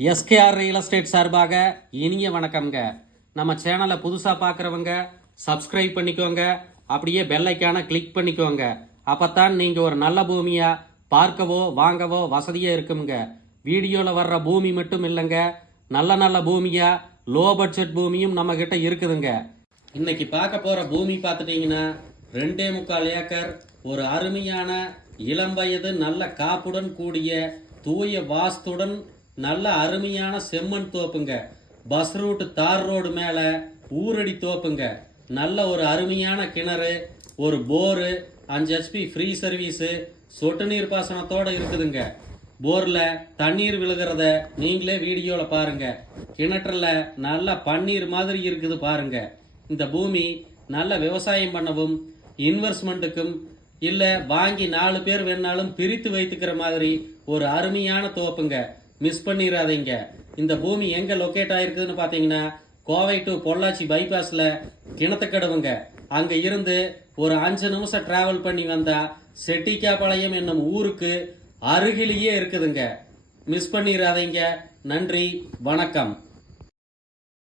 SKR real estate சார்பாக இனிய வணக்கம்ங்க. நம்ம சேனலை புதுசாக பார்க்குறவங்க சப்ஸ்கிரைப் பண்ணிக்கோங்க, அப்படியே பெல் ஐக்கானை கிளிக் பண்ணிக்கோங்க. அப்போத்தான் நீங்கள் ஒரு நல்ல பூமியாக பார்க்கவோ வாங்கவோ வசதியாக இருக்குங்க. வீடியோவில் வர்ற பூமி மட்டும் இல்லைங்க, நல்ல நல்ல பூமியாக லோ பட்ஜெட் பூமியும் நம்மக்கிட்ட இருக்குதுங்க. இன்னைக்கு பார்க்க போகிற பூமி பார்த்துட்டிங்கன்னா 2.25 ஏக்கர், ஒரு அருமையான இளம் வயது நல்ல காப்புடன் கூடிய தூய வாஸ்துடன் நல்ல அருமையான செம்மண் தோப்புங்க. பஸ் ரூட் தார் ரோடு மேலே ஊரடி தோப்புங்க. நல்ல ஒரு அருமையான கிணறு, ஒரு போரு, 5 HP ஃப்ரீ சர்வீஸு, சொட்டு நீர் பாசனத்தோடு இருக்குதுங்க. போரில் தண்ணீர் விழுகிறத நீங்களே வீடியோவில் பாருங்க. கிணற்றுல நல்ல பன்னீர் மாதிரி இருக்குது பாருங்க. இந்த பூமி நல்ல விவசாயம் பண்ணவும் இன்வெஸ்ட்மெண்ட்டுக்கும் இல்லை வாங்கி 4 பேர் வேணாலும் பிரித்து வைத்துக்கிற மாதிரி ஒரு அருமையான தோப்புங்க. மிஸ் பண்ணிடாதீங்க. இந்த பூமி எங்கே லொக்கேட் ஆகிருக்குதுன்னு பார்த்தீங்கன்னா, கோவை டு பொள்ளாச்சி பைபாஸில் கிணத்துக்கடவுங்க. அங்கே இருந்து ஒரு 5 நிமிஷம் டிராவல் பண்ணி வந்தால் செட்டிக்காபாளையம் என்னும் ஊருக்கு அருகிலேயே இருக்குதுங்க. மிஸ் பண்ணிடாதீங்க. நன்றி, வணக்கம்.